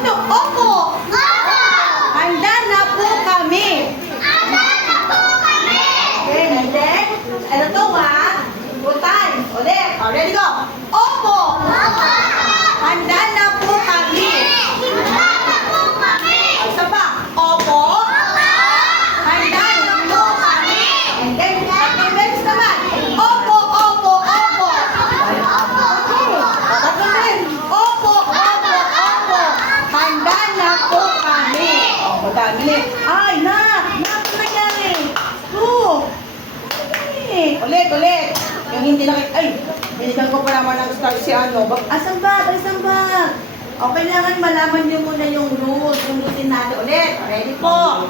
No, opo. Handa na po kami. Okay, and then, ano to ha? 2 times. Ulit. Ready, go. Opo. Handa na po kami. Isa pa. Opo. Handa na po kami. And then, tatlong beses naman. Opo, opo, opo. Tatlong beses. Opo, opo, opo. Handa na po kami. Opo, dami. Ay, nak nangyari. Ulit. Yung hindi ay, binigyan ko pa naman ng start si ano. Asan ba? O, kailangan malaman niyo muna yung rules, yung routine natin. Ulit, ready po.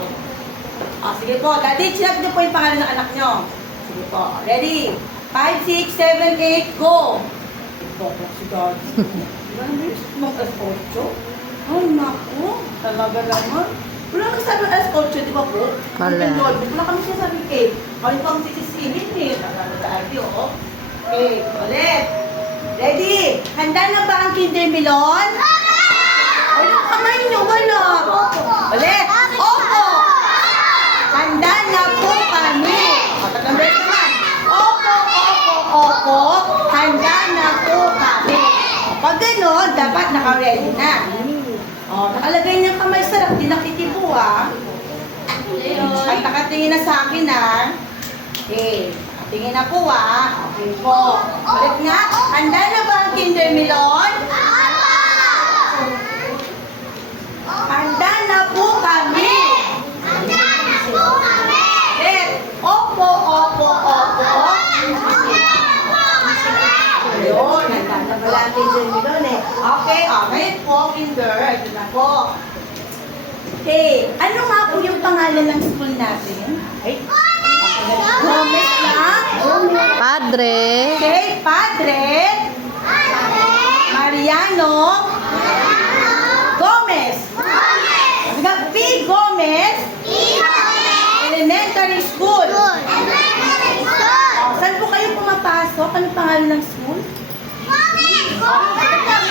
O, sige po. Daddy, sinap niyo po yung pangalan ng anak niyo. Sige po. Ready? 5, 6, 7, 8, go! Ito po si Daddy. Mag-8. Ay, naku. Talaga naman. Wala kang sabi ng alas 8, di ba po? Wala kami siya sabi cake. Kami pang sisisinin eh. Talaga Daddy, oh. Okay, ulit. Ready? Handa na ba ang Kinder Melon? Ay, yung kamay niyo, wala. Ulit. Opo. Handa na po kami. O, tatlong beses naman. Opo. Handa na po kami. Pag gano'n, dapat naka-ready na. O, nakalagay niyang kamay sarap, di nakitibo ah. At nakatingin na sa akin ah. Okay. Tingin na po ah. Okay po. Ulit nga. Handa na ba ang Kinder Melon? Handa na po kami. Opo. Ayun. Handa na pala ang Kinder Melon eh. Okay. Ngayon po, Kinder. Ito na po. Okay. Ano nga po yung pangalan ng school natin? Ay. Gomez lang? Padre. Okay, Padre Mariano Gomez. P. Gomez Elementary School. Saan po kayo pumapasok? Anong pangalan ng school?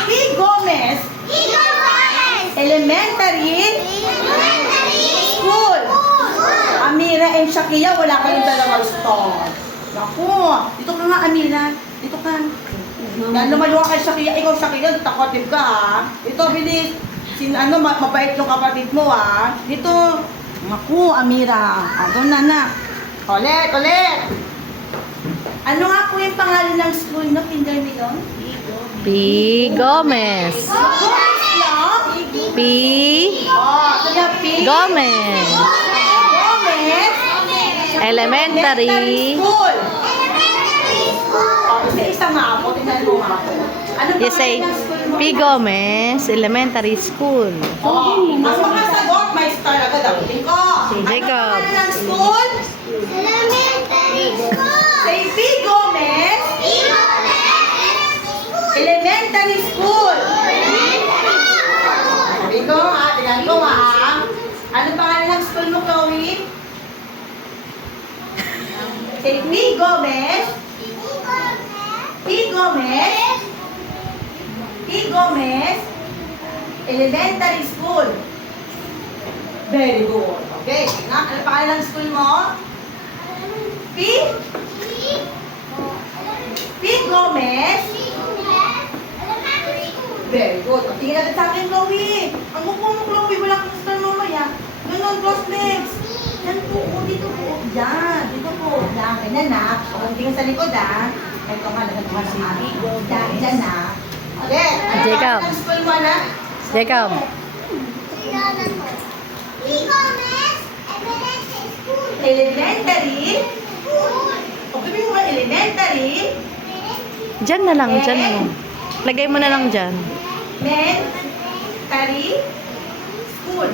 P. Gomez Elementary School. Amira and Shakia, wala kayong dalawang star. Naku, dito ka nga Amira. Dito ka. Yan, lumaluwa kay Shakia. Ikaw Shakia, takotib ka ha. Ito, bilis. Mabait yung kapatid mo ha. Dito. Naku, Amira. Doon na. Ulit. Ano nga po yung pangalan ng school no, Kinder Melon? P. Gomez. Gomez lang? P. P. Gomez. Elementary School. Isa nga ako. Tingnan mo nga ako. Ano You say pangalan ng school mo? P. Gomez Elementary School. Ang makasagot, may star agad ang tingin ko. Jacob. Ano pangalan ng school? Say P. Gomez Elementary School. Sabi ko ha, tingnan ko ha. Ano pangalan ng school mo, Chloe? Say P. Gomez Elementary School. Very good. Okay, ano pangalan ng school mo? P. Gomez. Very good. Tingin natin sa akin, Chloe. Ang mukha mo, Chloe. Wala kang star mamaya. Ganon, cross legs. Yan po, dito po. Yan, dito po. Yan, ganyan na. Kung tingin sa likod ah. Ito nga, nagagawa sa akin. Yan, dyan na. Okay. Jacob. Ang school mo na? Jacob. Elementary. Okay, mo ba elementary? Diyan na lang. Lagay mo na lang dyan. Elementary school.